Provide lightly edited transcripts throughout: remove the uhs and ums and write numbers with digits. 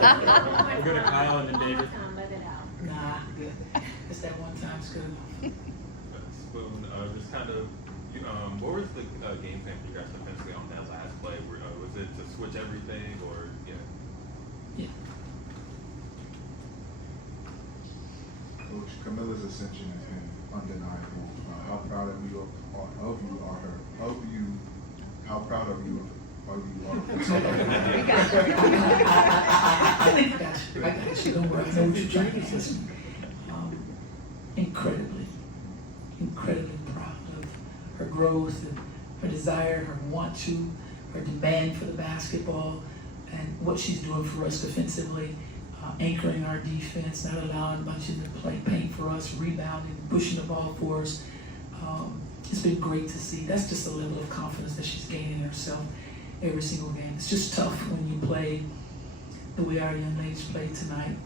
We're going to Kyle and then David. Nah, good. It's that one time, it's good. Spoon, just kind of, what was the game plan for you guys defensively on that last play? Was it to switch everything or, Yeah. Coach, Camila's ascension has been undeniable. How proud of you are her? How proud of you are I got you. Don't worry. I know what you're trying to say. Incredibly proud of her growth and her desire, her want to, her demand for the basketball, and what she's doing for us defensively, anchoring our defense, not allowing a bunch of them to play paint for us, rebounding, pushing the ball for us. It's been great to see. That's just a level of confidence that she's gaining in herself every single game. It's just tough when you play the way our young ladies played tonight,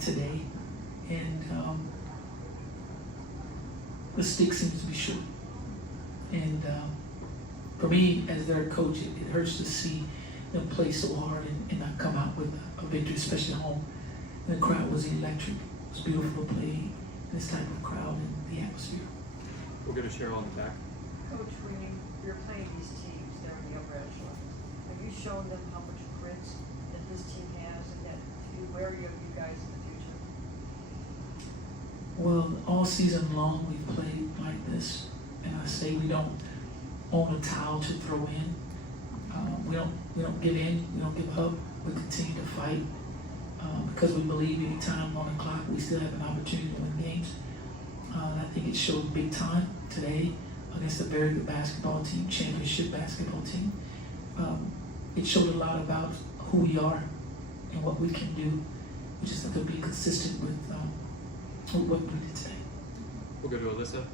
today, and the stick seems to be short. And for me, as their coach, it hurts to see them play so hard and not come out with a victory, especially at home. And the crowd was electric. It was beautiful to play in this type of crowd and the atmosphere. We'll get a Cheryl in the back. Coach, when you're playing these teams, they're in the upper echelon. Have you shown them how much grit that this team has and that where are you guys in the future? Well, all season long we've played like this, and I say we don't own a towel to throw in. We don't give in. We don't give up. We continue to fight because we believe any time on the clock we still have an opportunity to win games. I think it showed big time today against a very good basketball team, championship basketball team. It showed a lot about who we are and what we can do. We just have to be consistent with what we did today. We'll go to Alyssa.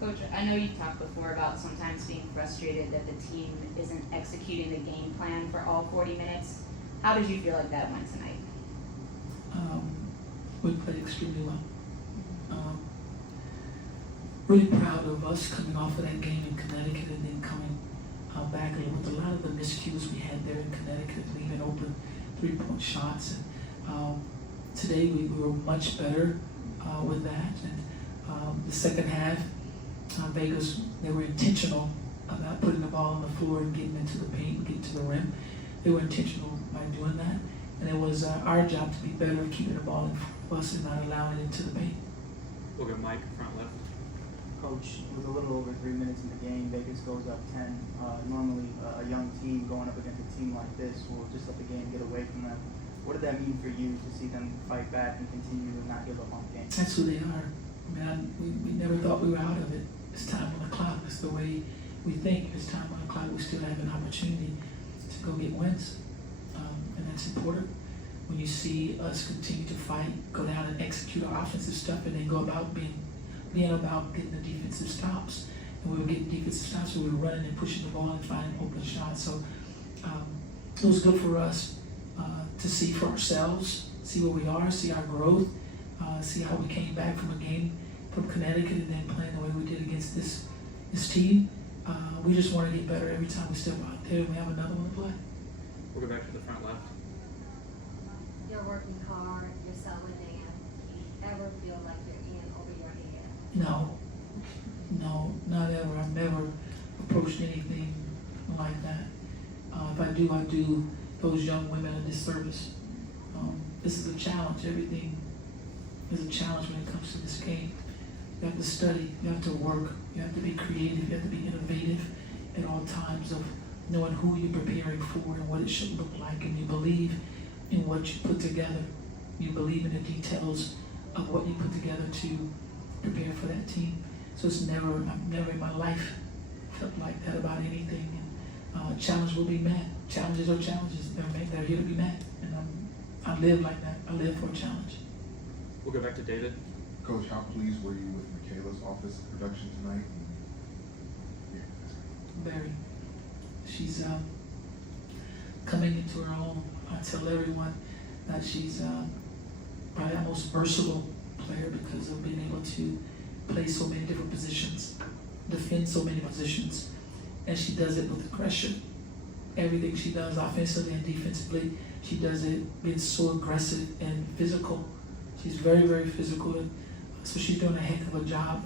Coach, I know you talked before about sometimes being frustrated that the team isn't executing the game plan for all 40 minutes. How did you feel like that went tonight? We played extremely well. Really proud of us coming off of that game in Connecticut and then coming back with a lot of the miscues we had there in Connecticut, leaving open three-point shots. And today we were much better with that. And the second half, Vegas, they were intentional about putting the ball on the floor and getting into the paint, getting to the rim. They were intentional by doing that. And it was our job to be better at keeping the ball in front of us and not allowing it into the paint. We'll get Mike, front left. Coach, with a little over 3 minutes in the game, Vegas goes up 10. Normally, a young team going up against a team like this will just let the game get away from them. What did that mean for you to see them fight back and continue to not give up on the game? That's who they are. I mean, we never thought we were out of it. It's time on the clock. It's the way we think. It's time on the clock. We still have an opportunity to go get wins, and that's important. When you see us continue to fight, go down and execute our offensive stuff, and then go about being about getting the defensive stops. And we were getting defensive stops, so we were running and pushing the ball and finding open shots. So it was good for us to see for ourselves, see where we are, see our growth, see how we came back from a game from Connecticut and then playing the way we did against this team. We just want to get better every time we step out there and we have another one to play. We'll go back to the front left. You're working hard, you're settling in. Do you ever feel like you're in over your head? No, not ever. I've never approached anything like that. If I do those young women a disservice. This is a challenge. Everything is a challenge when it comes to this game. You have to study, you have to work, you have to be creative, you have to be innovative at all times of knowing who you're preparing for and what it should look like, and you believe in what you put together. You believe in the details of what you put together to prepare for that team. So I've never in my life felt like that about anything. And challenge will be met. Challenges are challenges. They're here to be met. And I live like that. I live for a challenge. We'll go back to David. Coach, how pleased were you with Michaela's office production tonight? Very. She's coming into her own. I tell everyone that she's probably our most versatile player because of being able to play so many different positions, defend so many positions, and she does it with aggression. Everything she does offensively and defensively, she does it, it's so aggressive and physical. She's very, very physical. So she's doing a heck of a job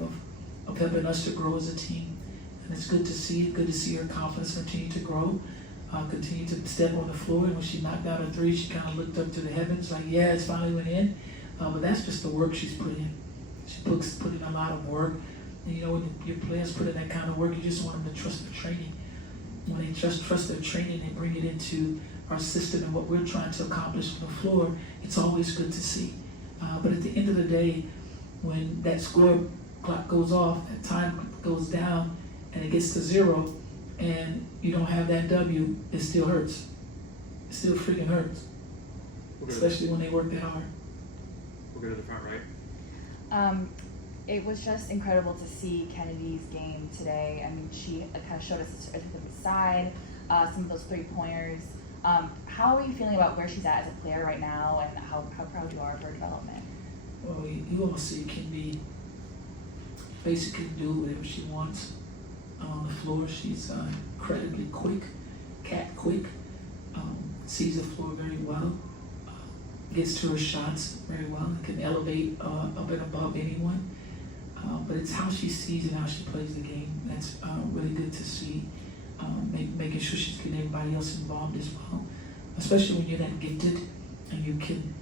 of helping us to grow as a team. And it's good to see her confidence continue to grow, continue to step on the floor. And when she knocked out her three, she kind of looked up to the heavens like, yeah, it's finally went in. But that's just the work she's put in. She put in a lot of work. And you know, when your players put in that kind of work, you just want them to trust their training. When they trust their training and bring it into our system and what we're trying to accomplish on the floor, it's always good to see. But at the end of the day, when that score clock goes off, that time goes down, and it gets to 0, and you don't have that W, it still hurts. It still freaking hurts. Especially when they work that hard. We'll go to the front right. It was just incredible to see Kennedy's game today. I mean, she kind of showed us a different side, some of those 3-pointers. How are you feeling about where she's at as a player right now, and how proud you are of her development? Well, you all see Kenedy basically do whatever she wants on the floor. She's incredibly quick, quick, sees the floor very well, gets to her shots very well, and can elevate up and above anyone. But it's how she sees and how she plays the game that's really good to see. Making sure she's getting everybody else involved as well, especially when you're that gifted and you can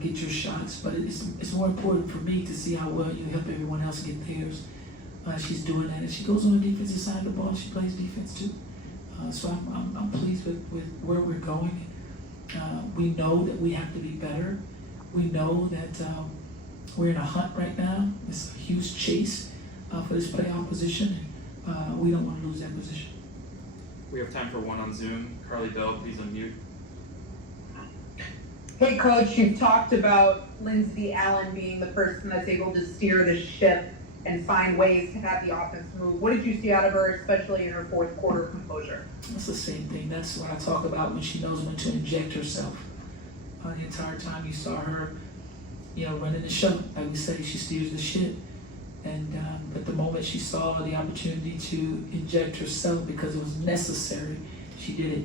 get your shots. But it's more important for me to see how well you help everyone else get theirs. She's doing that, and she goes on the defensive side of the ball. She plays defense too. So I'm pleased with where we're going. We know that we have to be better. We know that we're in a hunt right now. It's a huge chase for this playoff position. We don't want to lose that position. We have time for one on Zoom. Carly Bell, please unmute. Hey, Coach, you've talked about Lindsay Allen being the person that's able to steer the ship and find ways to have the offense move. What did you see out of her, especially in her fourth quarter composure? That's the same thing. That's what I talk about when she knows when to inject herself. The entire time you saw her, running the show. Like we say, she steers the ship. And but the moment she saw the opportunity to inject herself because it was necessary, she did it.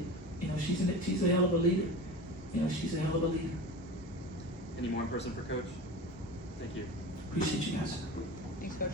She's a hell of a leader. She's a hell of a leader. Any more in person for Coach? Thank you. Appreciate you guys. Thanks, Coach.